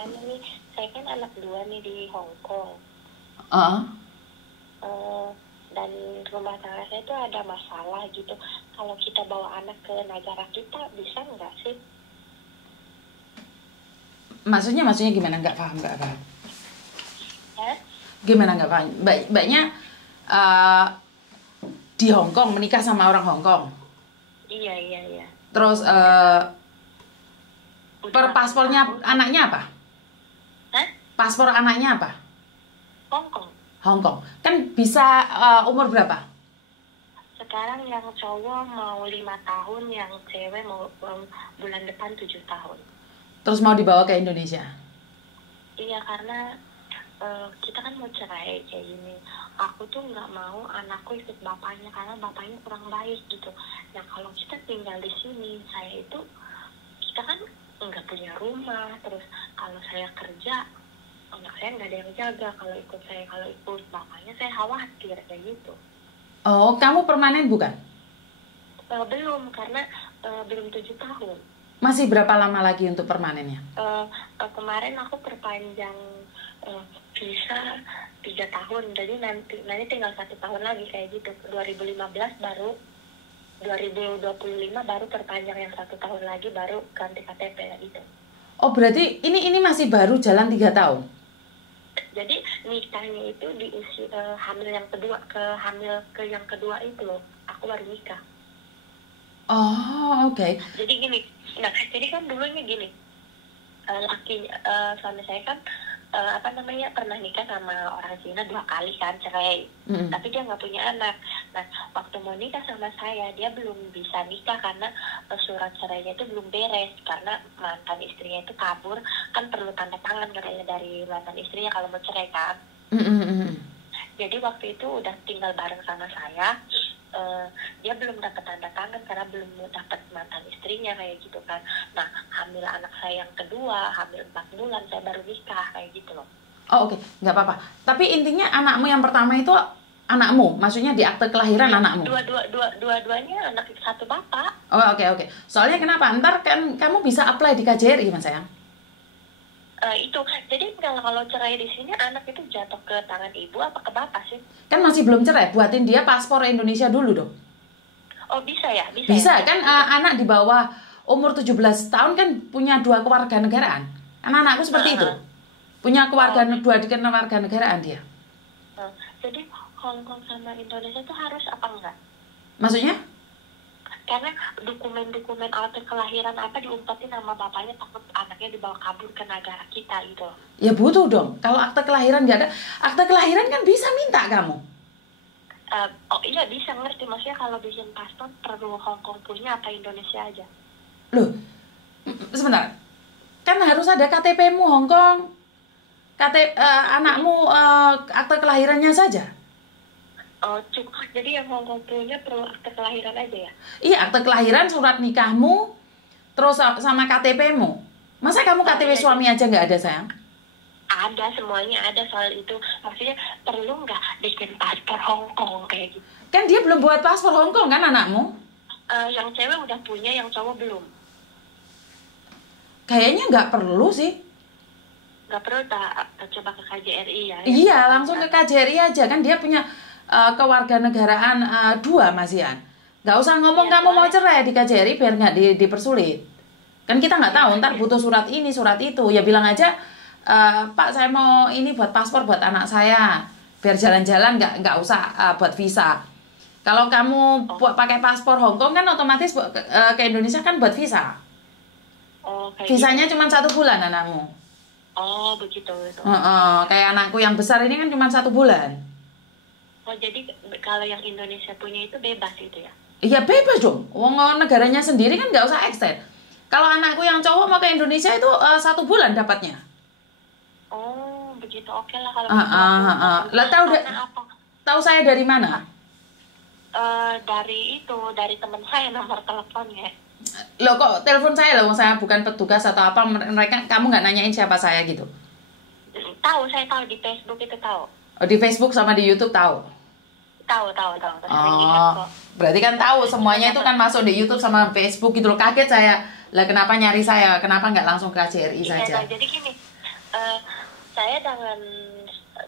gimana nih, saya kan anak dua nih di Hong Kong. Dan rumah tangga saya tuh ada masalah gitu. Kalau kita bawa anak ke negara kita bisa nggak sih? Maksudnya gimana? Nggak paham. Ya? Gimana nggak paham? Mbaknya di Hong Kong menikah sama orang Hong Kong. Iya. Terus paspornya anaknya apa? Hah? Paspor anaknya apa? Hong Kong. Kan bisa umur berapa? Sekarang yang cowok mau 5 tahun, yang cewek mau bulan depan 7 tahun. Terus mau dibawa ke Indonesia? Iya, karena kita kan mau cerai kayak gini. Aku tuh nggak mau anakku ikut bapaknya karena bapaknya kurang baik gitu. Nah, kalau kita tinggal di sini, kita kan nggak punya rumah. Terus kalau saya kerja, anak saya nggak ada yang jaga. Kalau ikut bapaknya, saya khawatir kayak gitu. Oh, kamu permanen bukan? Belum, karena belum 7 tahun. Masih berapa lama lagi untuk permanennya? Kemarin aku perpanjang visa 3 tahun, jadi nanti tinggal 1 tahun lagi kayak gitu. 2015 baru 2025 baru perpanjang yang 1 tahun lagi, baru ganti KTP gitu. Oh, berarti ini masih baru jalan 3 tahun? Jadi nikahnya itu di usia hamil yang kedua itu loh, aku baru nikah. Oh, oke. Jadi gini, jadi kan dulunya gini, suami saya kan pernah nikah sama orang Cina 2 kali kan, cerai. Tapi dia nggak punya anak. Nah, waktu mau nikah sama saya, dia belum bisa nikah karena surat cerainya itu belum beres, karena mantan istrinya itu kabur, kan perlu tanda tangan katanya dari mantan istrinya kalau mau cerai kan. Jadi waktu itu udah tinggal bareng sama saya, dia belum dapat tanda tangan karena belum dapat mantan istrinya kayak gitu kan. Nah, hamil anak saya yang kedua, hamil 4 bulan, saya baru nikah kayak gitu loh. Oh, oke. Nggak apa-apa. Tapi intinya anakmu yang pertama itu anakmu, maksudnya di akte kelahiran anakmu? Dua-duanya anak satu bapak. Oh, oke. Soalnya kenapa? Ntar kan kamu bisa apply di KJRI, Mas sayang. Itu, jadi kalau cerai di sini anak itu jatuh ke tangan ibu apa ke bapak sih? Kan masih belum cerai, buatin dia paspor Indonesia dulu dong. Oh, bisa ya? Bisa kan, anak di bawah umur 17 tahun kan punya 2 kewarganegaraan. Anak-anakku seperti itu. Punya dua kewarganegaraan dia. Jadi Hong Kong sama Indonesia itu harus apa enggak? Maksudnya? Karena dokumen-dokumen akte kelahiran diumpetin sama bapaknya, takut anaknya dibawa kabur ke negara kita gitu. Ya butuh dong. Kalau akte kelahiran nggak ada, akte kelahiran kan bisa minta kamu. Oh iya, bisa, ngerti. Maksudnya kalau bikin paspor perlu Hong Kong punya apa Indonesia aja? Loh, sebentar. Kan harus ada KTP-mu Hong Kong. Anakmu akte kelahirannya saja. Oh, cukup. Jadi yang Hong Kong punya perlu akte kelahiran aja ya? Iya, akte kelahiran, surat nikahmu, terus sama KTP-mu. Masa kamu KTP suami aja nggak ada, sayang? Ada, semuanya ada soal itu. Maksudnya perlu nggak bikin paspor Hong Kong kayak gitu? Kan dia belum buat paspor Hong Kong kan anakmu? Yang cewek udah punya, yang cowok belum. Kayaknya nggak perlu sih. Nggak perlu, coba ke KJRI ya? Iya, langsung ke KJRI aja. Kan dia punya kewarganegaraan 2, Mas Ian. Nggak usah ngomong kamu mau cerai di KJRI biar nggak dipersulit. Kan kita nggak tahu, ntar butuh surat ini, surat itu. Ya bilang aja, Pak, saya mau ini buat paspor buat anak saya. Biar jalan-jalan nggak usah buat visa. Kalau kamu pakai paspor Hong Kong kan otomatis ke Indonesia kan buat visa. Visanya gitu. cuma 1 bulan anakmu. Oh, begitu. Kayak anakku yang besar ini kan cuma 1 bulan. Oh, jadi kalau yang Indonesia punya itu bebas gitu ya? Iya, bebas dong. Wong negaranya sendiri kan nggak usah extend. Kalau anakku yang cowok mau ke Indonesia itu 1 bulan dapatnya. Oh, begitu. Oke lah kalau Lah tahu saya dari mana? Dari teman saya, nomor teleponnya. Loh, kok telepon saya loh, saya bukan petugas atau apa, kamu nggak nanyain siapa saya gitu? Saya tahu di Facebook itu tahu. Oh, di Facebook sama di YouTube tahu? Tahu. Oh, berarti kan tahu semuanya itu kan masuk di YouTube sama Facebook gitu loh. Kaget saya. Lah kenapa nyari saya? Kenapa nggak langsung ke KJRI saja? Jadi gini, Eh, saya dengan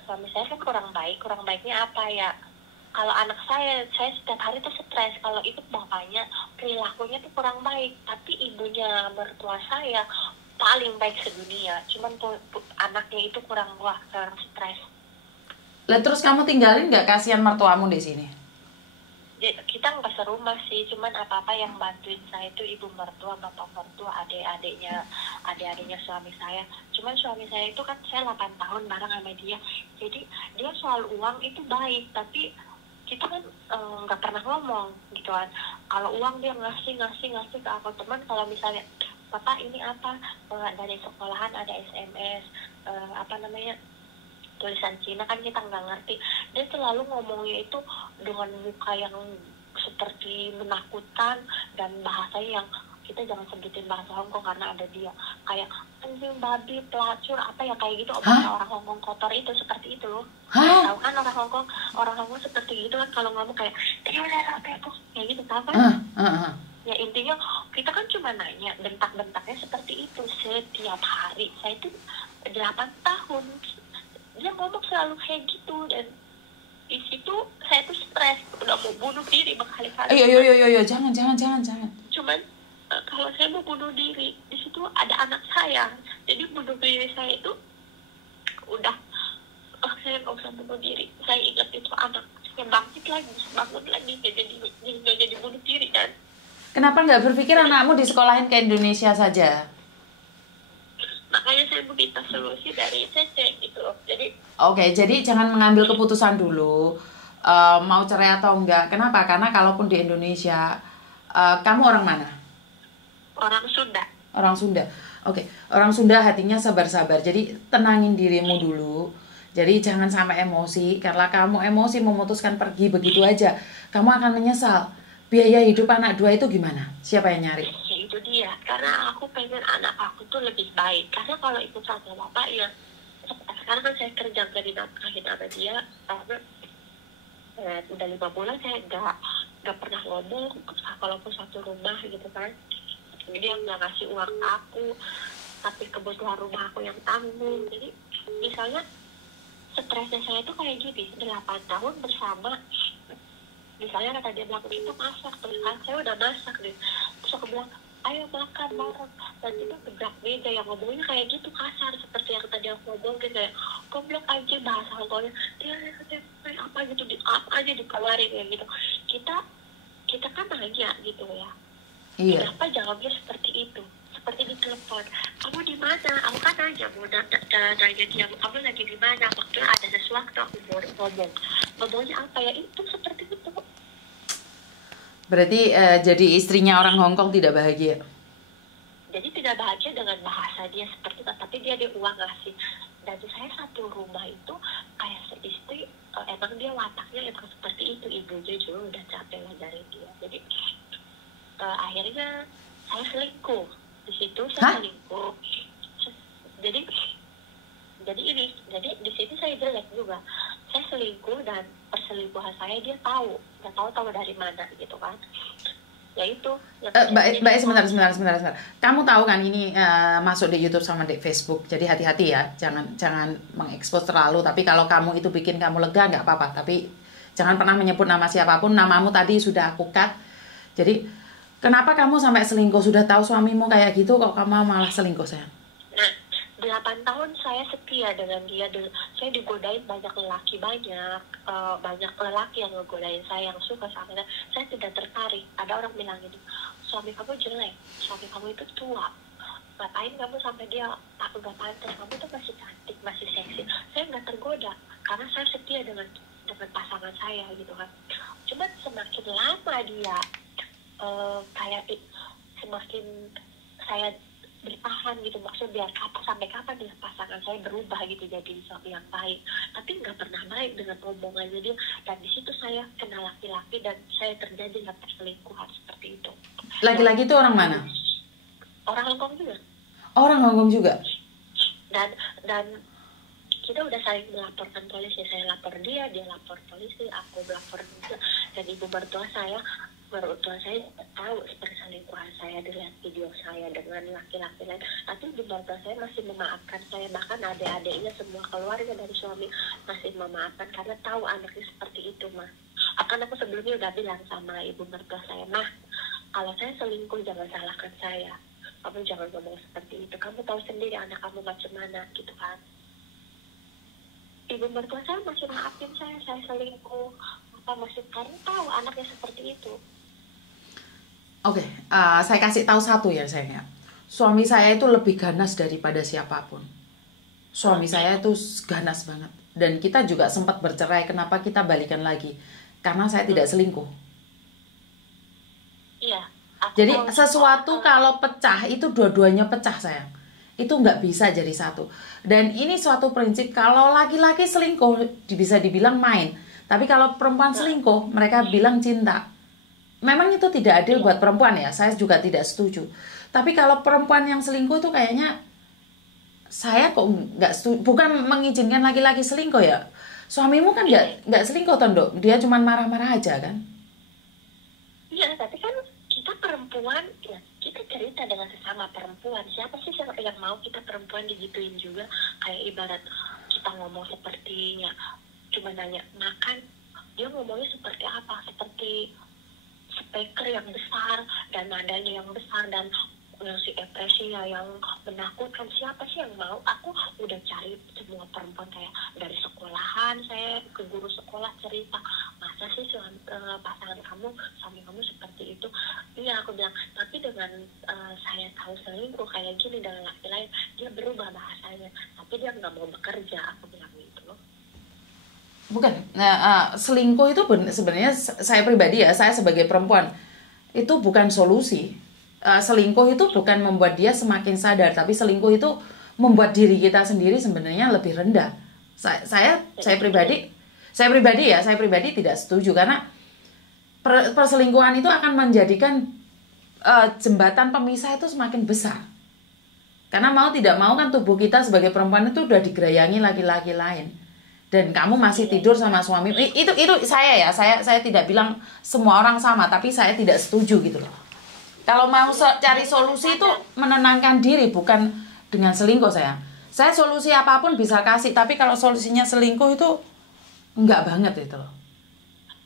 suami saya kan kurang baik. Kurang baiknya apa ya? Kalau anak saya setiap hari tuh stres. Kalau itu bapaknya perilakunya tuh kurang baik. Tapi ibunya mertua saya paling baik sedunia. Cuman anaknya itu kurang stres. Lah terus kamu tinggalin nggak, kasihan mertuamu di sini? Kita nggak serumah sih, cuman apa-apa yang bantuin saya itu ibu mertua, bapak mertua, adik-adiknya suami saya. Cuman suami saya itu kan saya 8 tahun bareng sama dia, jadi dia soal uang itu baik, tapi kita kan nggak pernah ngomong gitu kan. Kalau uang dia ngasih ke aku. Teman kalau misalnya bapak ini apa, dari sekolahan ada SMS tulisan Cina kan kita nggak ngerti, dia selalu ngomongnya itu dengan muka yang seperti menakutkan dan bahasanya yang kita jangan sebutin bahasa Hongkong karena ada dia, kayak anjing, babi, pelacur, apa ya kayak gitu. Orang Hongkong kotor itu seperti itu loh. Tahu kan orang Hongkong seperti gitu kan, kalau ngomong kayak kayak gitu tahu kan. Ya intinya kita kan cuma nanya, bentak-bentaknya seperti itu setiap hari. Saya itu 8 tahun dia ngomong selalu kayak gitu, dan di situ saya tuh stres, udah mau bunuh diri berkali-kali. Yo, jangan. Cuman kalau saya mau bunuh diri, di situ ada anak saya, jadi bunuh diri saya itu udah saya nggak usah bunuh diri. Saya ingat itu anak, saya bangun lagi jadi bunuh diri kan. Kenapa nggak berpikir anakmu disekolahin ke Indonesia saja? Makanya saya minta solusi dari Cece gitu loh. Jadi jangan mengambil keputusan dulu mau cerai atau enggak. Kenapa? Karena kalaupun di Indonesia, kamu orang mana? Orang Sunda. Orang Sunda. Orang Sunda hatinya sabar-sabar. Jadi tenangin dirimu dulu. Jadi jangan sampai emosi. Karena kamu emosi memutuskan pergi begitu aja, kamu akan menyesal. Biaya hidup anak 2 itu gimana? Siapa yang nyari? Ya itu dia, karena aku pengen anak aku tuh lebih baik. Karena kalau ikut sama bapak ya, sekarang kan saya kerja gak dinafkahin sama dia, karena udah 5 bulan saya gak pernah ngomong, kalaupun satu rumah gitu kan. Jadi dia nggak ngasih uang aku, tapi kebutuhan rumah aku yang tanggung. Jadi misalnya stresnya saya tuh kayak gini, 8 tahun bersama. Misalnya kata dia bilang, kita masak, terus kan saya udah masak nih, terus aku bilang, ayo makan bareng, dan itu gebrak meja yang ngomongnya kayak gitu kasar, seperti yang tadi aku ngomongin kayak goblok aja bahasa Hongkongnya, dia apa gitu, apa aja dikeluarin kayak gitu. Kita kan nanya gitu ya, kenapa jawabnya seperti itu, seperti di telepon, kamu di mana? Aku kan nanya, mau nanya dia, kamu lagi di mana? Waktu ada sesuatu aku mau ngomongnya apa ya, itu seperti itu. Berarti jadi istrinya orang Hongkong tidak bahagia? Jadi tidak bahagia dengan bahasa dia seperti itu, tapi dia uang ngasih. Dan saya satu rumah itu kayak seistri, emang dia wataknya emang seperti itu, ibunya juga udah capek lah dari dia. Jadi akhirnya saya selingkuh di situ, selingkuh. Jadi di situ saya jelek juga. Saya selingkuh dan perselingkuhan saya dia tahu, nggak tahu dari mana gitu kan. Ya itu. Mbak, sebentar. Kamu tahu kan ini masuk di YouTube sama di Facebook, jadi hati-hati ya, jangan mengekspos terlalu. Tapi kalau kamu itu bikin kamu lega nggak apa-apa. Tapi jangan pernah menyebut nama siapapun. Namamu tadi sudah aku cut. Jadi kenapa kamu sampai selingkuh? Sudah tahu suamimu kayak gitu, kok kamu malah selingkuh, sayang? 8 tahun saya setia dengan dia. Saya digodain banyak lelaki yang ngegodain saya, yang suka sama saya. Saya tidak tertarik. Ada orang bilang gini, suami kamu jelek, suami kamu itu tua, ngapain kamu sampai dia aku gak pantas, kamu tuh masih cantik, masih seksi. Saya nggak tergoda karena saya setia dengan pasangan saya gitu kan. Cuma semakin lama dia semakin saya bertahan gitu, maksudnya biar sampai kapan dia pasangan saya berubah gitu jadi suami yang baik, tapi nggak pernah baik dengan omongannya dia. Dan di situ saya kenal laki-laki dan saya terjadi perselingkuhan seperti itu. Laki-laki itu orang mana? Orang Hongkong juga. Orang Hongkong juga. Dan kita udah saling melaporkan polisi. Saya lapor dia lapor polisi, aku melapor juga. Dan ibu mertua saya mertua saya tahu perselingkuhan saya, dilihat video saya dengan laki-laki lain, tapi ibu mertua saya masih memaafkan saya, bahkan adik-adiknya semua keluarga dari suami masih memaafkan karena tahu anaknya seperti itu, mah. Akan aku sebelumnya udah bilang sama ibu mertua saya, mah, kalau saya selingkuh jangan salahkan saya, kamu jangan ngomong seperti itu, kamu tahu sendiri anak kamu macam mana gitu kan. Ibu mertua saya masih maafin saya selingkuh, apa masih karena tahu anaknya seperti itu. Oke, saya kasih tahu satu ya sayang. Suami saya itu lebih ganas daripada siapapun. Suami saya itu ganas banget. Dan kita juga sempat bercerai. Kenapa kita balikan lagi? Karena saya tidak selingkuh. Iya. Jadi sesuatu kalau pecah itu dua-duanya pecah sayang. Itu nggak bisa jadi satu. Dan ini suatu prinsip, kalau laki-laki selingkuh bisa dibilang main. Tapi kalau perempuan selingkuh mereka bilang cinta. Memang itu tidak adil buat perempuan ya, saya juga tidak setuju. Tapi kalau perempuan yang selingkuh itu kayaknya saya kok nggak setuju. Bukan mengizinkan laki-laki selingkuh ya. Suamimu kan nggak selingkuh Tondo, dia cuma marah-marah aja kan? Iya, tapi kan kita perempuan, ya kita cerita dengan sesama perempuan. Siapa sih yang mau kita perempuan digituin juga? Kayak ibarat kita ngomong sepertinya, cuma nanya makan, dia ngomongnya seperti apa? Seperti speaker yang besar dan nadanya yang besar dan si ekspresinya yang menakutkan. Siapa sih yang mau? Aku udah cari semua perempuan, kayak dari sekolahan saya ke guru sekolah cerita, masa sih pasangan kamu, suami kamu seperti itu? Iya, aku bilang, tapi dengan saya tahu selingkuh kayak gini dengan laki lain, dia berubah bahasanya, tapi dia nggak mau bekerja, aku bilang gitu loh. Bukan, selingkuh itu sebenarnya saya pribadi ya, saya sebagai perempuan itu bukan solusi. Selingkuh itu bukan membuat dia semakin sadar, tapi selingkuh itu membuat diri kita sendiri sebenarnya lebih rendah. Saya pribadi tidak setuju karena perselingkuhan itu akan menjadikan jembatan pemisah itu semakin besar. Karena mau tidak mau kan tubuh kita sebagai perempuan itu udah digerayangi laki-laki lain. Dan kamu masih tidur sama suami, itu saya tidak bilang semua orang sama, tapi saya tidak setuju gitu loh. Kalau mau cari solusi itu menenangkan diri, bukan dengan selingkuh saya solusi apapun bisa kasih, tapi kalau solusinya selingkuh itu enggak banget itu loh.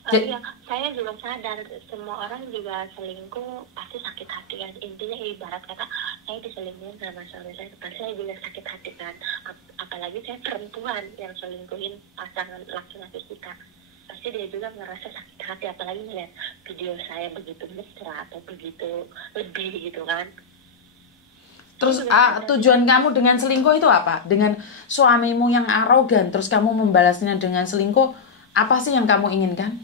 Iya, saya juga sadar semua orang juga selingkuh pasti sakit hati kan. Intinya ibarat kata saya diselingkuhin sama suami saya, pasti saya juga sakit hati kan. Apalagi saya perempuan yang selingkuhin pasangan laki-laki kita, pasti dia juga ngerasa sakit hati. Apalagi ngeliat video saya begitu mesra atau begitu lebih gitu kan. Terus tujuan kamu dengan selingkuh itu apa? Dengan suamimu yang arogan, terus kamu membalasnya dengan selingkuh, apa sih yang kamu inginkan?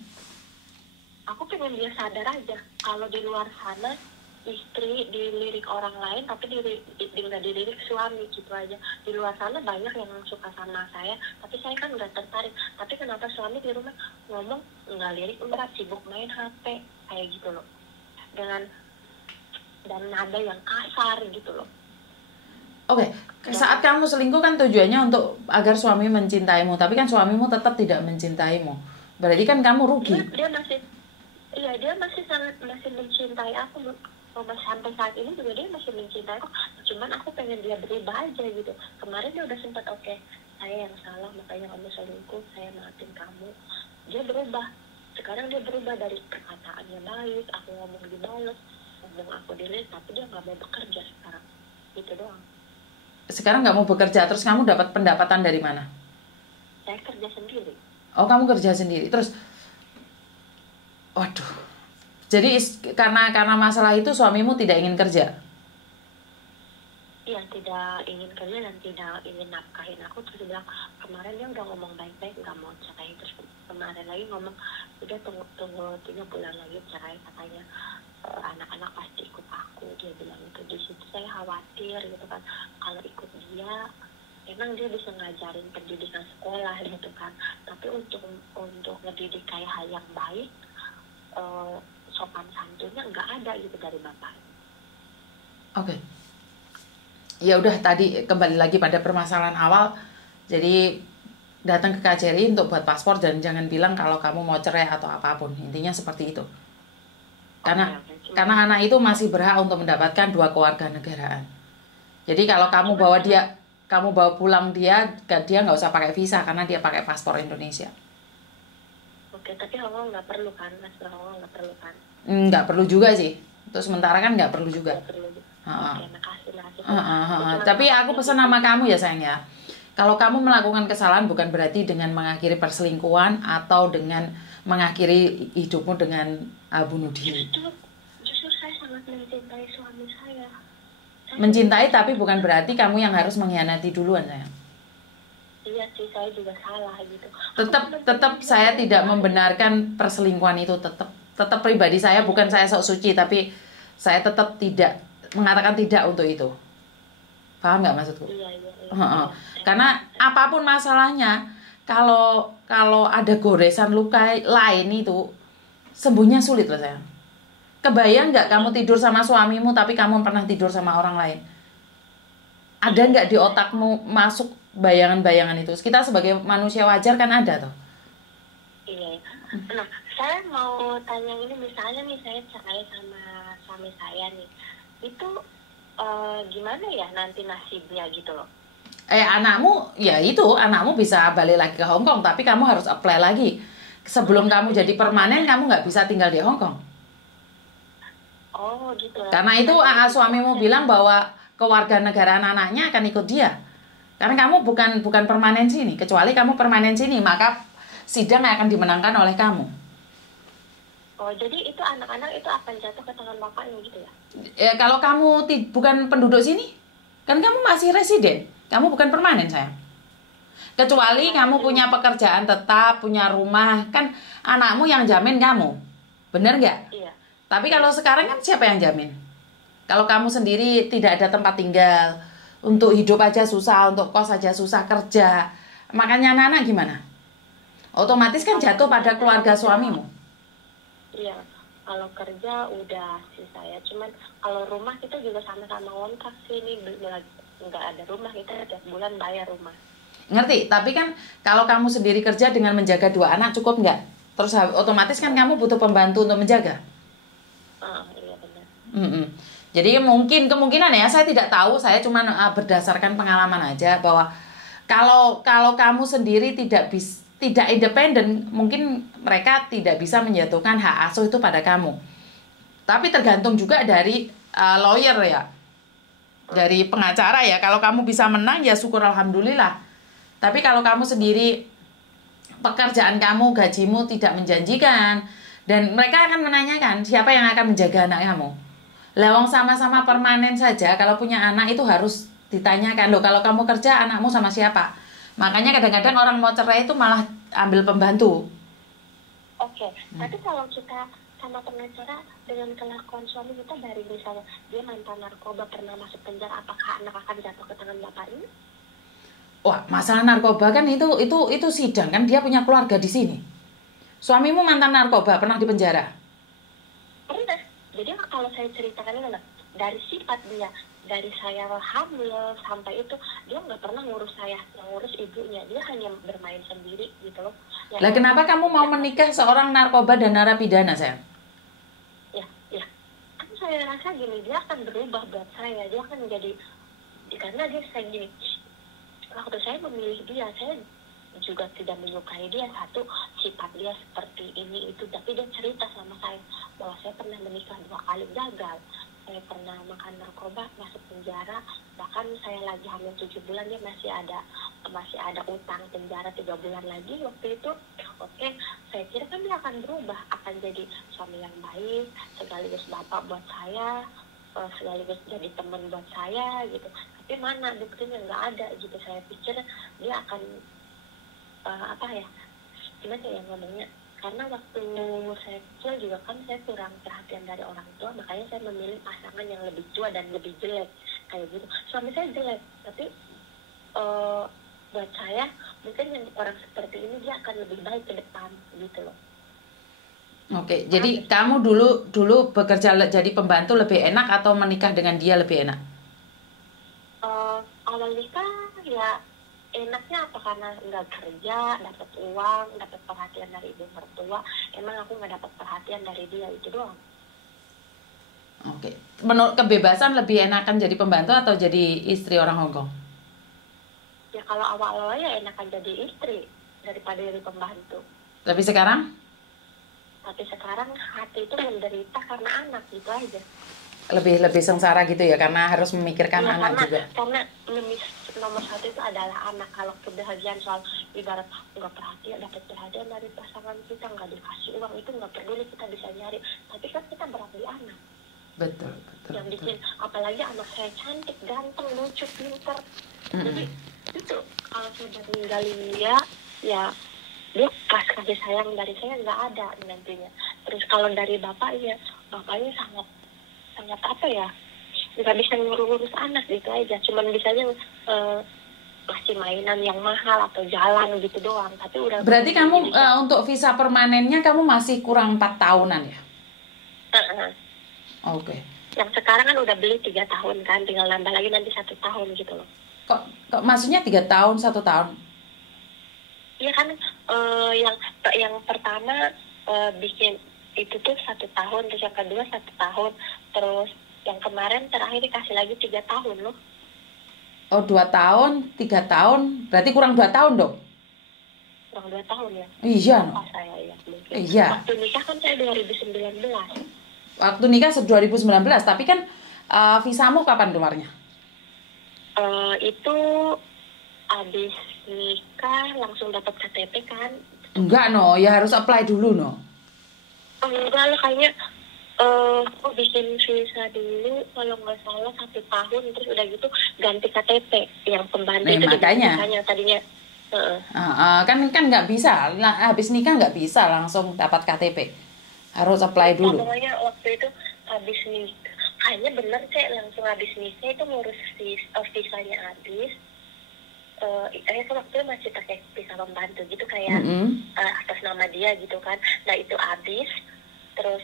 Aku pengen dia sadar aja kalau di luar sana istri dilirik orang lain, tapi nggak dilirik suami gitu aja. Di luar sana banyak yang suka sama saya, tapi saya kan nggak tertarik. Tapi kenapa suami di rumah ngomong nggak lirik, berat sibuk main HP kayak gitu loh, dan nada yang kasar gitu loh. Oke, saat kamu selingkuh kan tujuannya untuk agar suami mencintaimu, tapi kan suamimu tetap tidak mencintaimu. Berarti kan kamu rugi. Dia masih mencintai aku. Sampai saat ini juga dia masih mencintai aku. Cuman aku pengen dia berubah aja gitu. Kemarin dia udah sempat oke, saya yang salah makanya kamu selingkuh, saya maafin kamu. Dia berubah. Sekarang dia berubah dari perkataannya baik, aku ngomong dibales, ngomong aku delete, tapi dia nggak mau bekerja sekarang. Gitu doang. Sekarang nggak mau bekerja, terus kamu dapat pendapatan dari mana? Saya kerja sendiri. Oh, kamu kerja sendiri. Terus, waduh. Jadi karena masalah itu suamimu tidak ingin kerja? Iya, tidak ingin kerja dan tidak ingin nafkahin aku. Terus dia bilang, kemarin dia udah ngomong baik-baik, nggak mau cerai. Terus kemarin lagi ngomong, udah tunggu 3 bulan lagi cerai, katanya. Anak-anak pasti ikut aku, dia bilang itu. Di situ saya khawatir gitu kan, kalau ikut dia emang dia bisa ngajarin pendidikan sekolah gitu kan, tapi untuk ngedidik kayak hal yang baik, sopan santunnya nggak ada gitu dari bapak. Oke. Ya udah, tadi kembali lagi pada permasalahan awal. Jadi datang ke KJRI untuk buat paspor dan jangan bilang kalau kamu mau cerai atau apapun. Intinya seperti itu. Karena anak itu masih berhak untuk mendapatkan 2 kewarganegaraan. Jadi kalau kamu bawa pulang dia nggak usah pakai visa karena dia pakai paspor Indonesia. Oke, tapi Hongkong nggak perlu kan, Mas? Hongkong nggak perlu kan? Nggak perlu juga sih. Untuk sementara kan nggak perlu juga. Nggak perlu. Oke, makasih. Tapi aku pesan sama kamu ya sayang ya. Kalau kamu melakukan kesalahan bukan berarti dengan mengakhiri perselingkuhan atau dengan mengakhiri hidupmu dengan bunuh diri. Justru saya sangat mencintai suami saya. Mencintai tapi bukan berarti kamu yang harus mengkhianati duluan sayang. Iya sih, saya juga salah gitu. Tetap saya tidak membenarkan perselingkuhan itu, tetap pribadi saya, bukan saya sok suci, tapi saya tetap tidak mengatakan tidak untuk itu. Paham nggak maksudku? Iya. Karena apapun masalahnya, kalau ada goresan luka lain itu sembuhnya sulit loh sayang. Kebayang nggak kamu tidur sama suamimu tapi kamu pernah tidur sama orang lain? Ada nggak di otakmu masuk bayangan-bayangan itu? Kita sebagai manusia wajar kan ada toh. Iya. Nah, saya mau tanya ini, misalnya nih saya cerai sama suami saya nih, itu gimana ya nanti nasibnya gitu loh? Anakmu bisa balik lagi ke Hong Kong, tapi kamu harus apply lagi. Sebelum kamu jadi permanen, kamu nggak bisa tinggal di Hong Kong. Oh gitu. Karena itu suamimu bilang bahwa kewarganegaraan anaknya akan ikut dia. Karena kamu bukan permanen sini. Kecuali kamu permanen sini, maka sidang akan dimenangkan oleh kamu. Oh, jadi itu anak-anak itu akan jatuh ke tangan bapaknya gitu ya? Kalau kamu bukan penduduk sini, kan kamu masih residen. Kamu bukan permanen sayang. Kecuali kamu punya pekerjaan tetap, punya rumah, kan anakmu yang jamin kamu. Bener nggak? Iya. Tapi kalau sekarang kan siapa yang jamin? Kalau kamu sendiri tidak ada tempat tinggal, untuk hidup aja susah, untuk kos aja susah, kerja, makanya anak-anak gimana? Otomatis kan jatuh pada keluarga suamimu. Iya, kalau kerja udah sih saya. Cuman kalau rumah kita juga sama-sama ngontrak sih, ini nggak ada rumah, kita tiap bulan bayar rumah. Ngerti? Tapi kan kalau kamu sendiri kerja dengan menjaga 2 anak cukup nggak? Terus otomatis kan kamu butuh pembantu untuk menjaga. Iya benar. Jadi kemungkinan ya, saya tidak tahu, saya cuma berdasarkan pengalaman aja bahwa kalau kamu sendiri tidak independen, mungkin mereka tidak bisa menjatuhkan hak asuh itu pada kamu. Tapi tergantung juga dari lawyer ya, dari pengacara ya. Kalau kamu bisa menang ya syukur alhamdulillah. Tapi kalau kamu sendiri pekerjaan kamu, gajimu tidak menjanjikan, dan mereka akan menanyakan siapa yang akan menjaga anak kamu. Lawang sama-sama permanen saja, kalau punya anak itu harus ditanyakan, loh kalau kamu kerja anakmu sama siapa? Makanya kadang-kadang orang mau cerai itu malah ambil pembantu. Oke. Tapi kalau kita sama pengacara dengan kelakuan suami kita, dari misalnya dia mantan narkoba, pernah masuk penjara, apakah anak akan jatuh ke tangan bapak ini? Wah, masalah narkoba kan itu sidang kan, dia punya keluarga di sini. Suamimu mantan narkoba, pernah di penjara? Pernah. Jadi kalau saya ceritakan ini, dari sifat dia, dari saya hamil sampai itu, dia nggak pernah ngurus saya, ngurus ibunya. Dia hanya bermain sendiri gitu loh. Lah kenapa kamu mau menikah seorang narkoba dan narapidana, sayang? Ya. Kan saya rasa gini, dia akan berubah buat saya. Dia akan menjadi, karena dia saya gini, waktu saya memilih dia, saya juga tidak menyukai dia. Satu, sifat dia seperti ini itu, tapi dia cerita sama saya bahwa saya pernah menikah 2 kali gagal, saya pernah makan narkoba, masuk penjara, bahkan saya lagi hamil 7 bulan, dia masih ada utang penjara 3 bulan lagi waktu itu. Oke, saya kira kan dia akan berubah, akan jadi suami yang baik, sekaligus bapak buat saya, sekaligus jadi teman buat saya gitu. Tapi mana buktinya, nggak ada gitu. Saya pikir dia akan gimana ya ngomongnya, karena waktu saya kecil juga kan saya kurang perhatian dari orang tua, makanya saya memilih pasangan yang lebih tua dan lebih jelek kayak gitu. Suami saya jelek, tapi buat saya mungkin yang orang seperti ini dia akan lebih baik ke depan gitu loh. Oke, jadi kamu dulu bekerja jadi pembantu lebih enak atau menikah dengan dia lebih enak? Awal nikah ya enaknya apa, karena nggak kerja, dapat uang, dapat perhatian dari ibu mertua. Emang aku nggak dapat perhatian dari dia, itu doang. Oke. Menurut kebebasan lebih enakan jadi pembantu atau jadi istri orang Hong Kong? Ya kalau awal-awalnya enakan jadi istri daripada jadi pembantu. Tapi sekarang? Tapi sekarang hati itu menderita karena anak gitu aja. Lebih sengsara gitu ya, karena harus memikirkan ya, anak juga. Karena nomor satu itu adalah anak. Kalau kebahagiaan soal ibarat nggak perhatian, dapat perhatian dari pasangan kita, nggak dikasih uang, itu nggak peduli, kita bisa nyari. Tapi kan kita berat di anak. Betul. Yang bikin, apalagi anak saya cantik, ganteng, lucu, pintar. Jadi itu kalau sudah ninggalin dia, ya dia kasih sayang dari saya nggak ada nantinya. Terus kalau dari bapaknya sangat apa ya, nggak bisa ngurus anak gitu aja, cuman bisanya kasih mainan yang mahal atau jalan gitu doang. Tapi udah. Berarti kamu untuk visa permanennya kamu masih kurang 4 tahunan ya? Oke. Yang sekarang kan udah beli 3 tahun kan, tinggal nambah lagi nanti 1 tahun gitu loh. Kok maksudnya 3 tahun 1 tahun? Iya kan, yang pertama bikin itu tuh 1 tahun, terus yang kedua 1 tahun, terus yang kemarin terakhir dikasih lagi 3 tahun loh. Oh, 2 tahun, 3 tahun, berarti kurang 2 tahun dong? Kurang 2 tahun ya? Iya. Saya ya mungkin. Iya. Waktu nikah kan saya 2019. Waktu nikah 2019, tapi kan visamu kapan keluarnya? Itu habis nikah langsung dapat KTP kan? Enggak no, ya harus apply dulu no. Enggak lah, kayaknya aku bikin visa dulu kalau nggak salah 1 tahun, terus udah gitu ganti KTP yang pembantu itu makanya tadinya. Kan nggak bisa, habis nikah nggak bisa langsung dapat KTP, harus apply dulu. Pokoknya waktu itu habis nikah, kayaknya bener sih langsung habis nikah itu ngurus visanya habis. Saya kan waktu itu masih pakai visa pembantu gitu kayak atas nama dia gitu kan. Nah itu habis, terus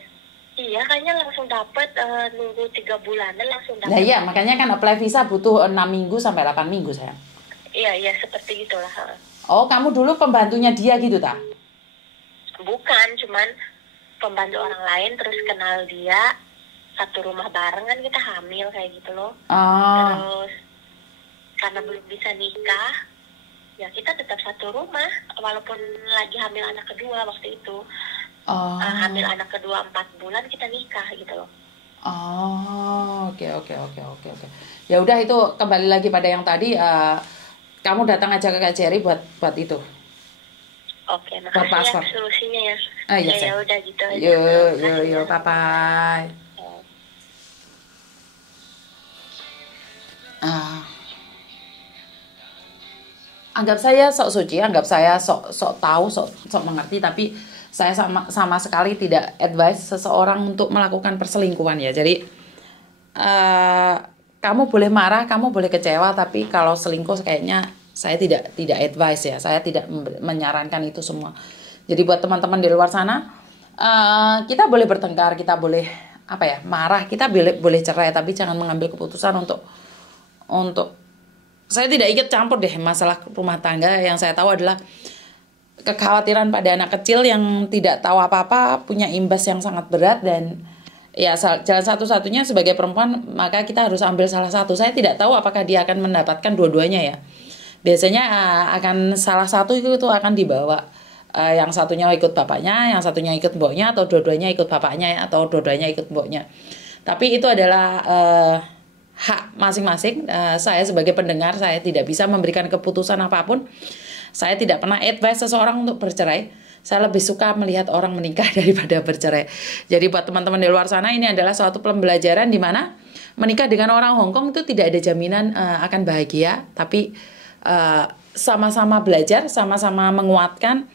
iya kayaknya langsung dapat, nunggu 3 bulanan langsung dapat. Nah iya, makanya kan apply visa butuh 6 minggu sampai 8 minggu sayang. Iya seperti itulah. Oh, kamu dulu pembantunya dia gitu tak? Bukan, cuman pembantu orang lain, terus kenal dia, satu rumah barengan, kita hamil kayak gitu loh. Terus karena belum bisa nikah, ya kita tetap satu rumah walaupun lagi hamil anak kedua waktu itu. Hamil anak kedua 4 bulan kita nikah gitu loh. Oke. Ya udah, itu kembali lagi pada yang tadi, kamu datang aja ke KJRI buat itu. Oke, makasih ya solusinya ya. Iya, ya udah gitu aja. Yo, bye. Anggap saya sok suci, anggap saya sok tahu, sok mengerti, tapi saya sama sekali tidak advise seseorang untuk melakukan perselingkuhan ya. Jadi kamu boleh marah, kamu boleh kecewa, tapi kalau selingkuh kayaknya saya tidak advise ya. Saya tidak menyarankan itu semua. Jadi buat teman-teman di luar sana, kita boleh bertengkar, kita boleh marah, kita boleh cerai, tapi jangan mengambil keputusan untuk saya tidak ikut campur deh masalah rumah tangga. Yang saya tahu adalah kekhawatiran pada anak kecil yang tidak tahu apa-apa punya imbas yang sangat berat, dan ya jalan satu-satunya sebagai perempuan maka kita harus ambil salah satu. Saya tidak tahu apakah dia akan mendapatkan dua-duanya ya. Biasanya akan salah satu itu akan dibawa. Yang satunya ikut bapaknya, yang satunya ikut mboknya, atau dua-duanya ikut bapaknya, atau dua-duanya ikut mboknya. Tapi itu adalah hak masing-masing. Saya sebagai pendengar, saya tidak bisa memberikan keputusan apapun. Saya tidak pernah advise seseorang untuk bercerai. Saya lebih suka melihat orang menikah daripada bercerai. Jadi buat teman-teman di luar sana, ini adalah suatu pembelajaran di mana menikah dengan orang Hong Kong itu tidak ada jaminan akan bahagia, tapi sama-sama belajar, sama-sama menguatkan.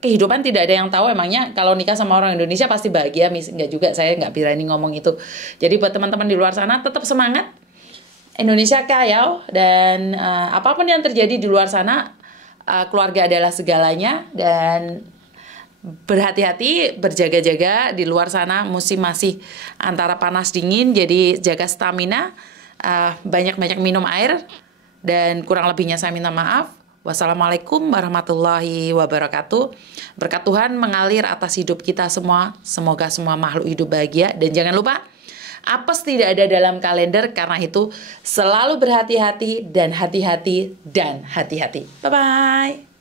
Kehidupan tidak ada yang tahu, emangnya kalau nikah sama orang Indonesia pasti bahagia, enggak juga, saya enggak berani ngomong itu. Jadi buat teman-teman di luar sana, tetap semangat. Indonesia kaya, dan apapun yang terjadi di luar sana, keluarga adalah segalanya, dan berhati-hati, berjaga-jaga di luar sana. Musim masih antara panas dingin, jadi jaga stamina, banyak-banyak minum air, dan kurang lebihnya saya minta maaf. Wassalamualaikum warahmatullahi wabarakatuh. Berkat Tuhan mengalir atas hidup kita semua. Semoga semua makhluk hidup bahagia. Dan jangan lupa, apes tidak ada dalam kalender. Karena itu selalu berhati-hati dan hati-hati dan hati-hati. Bye-bye.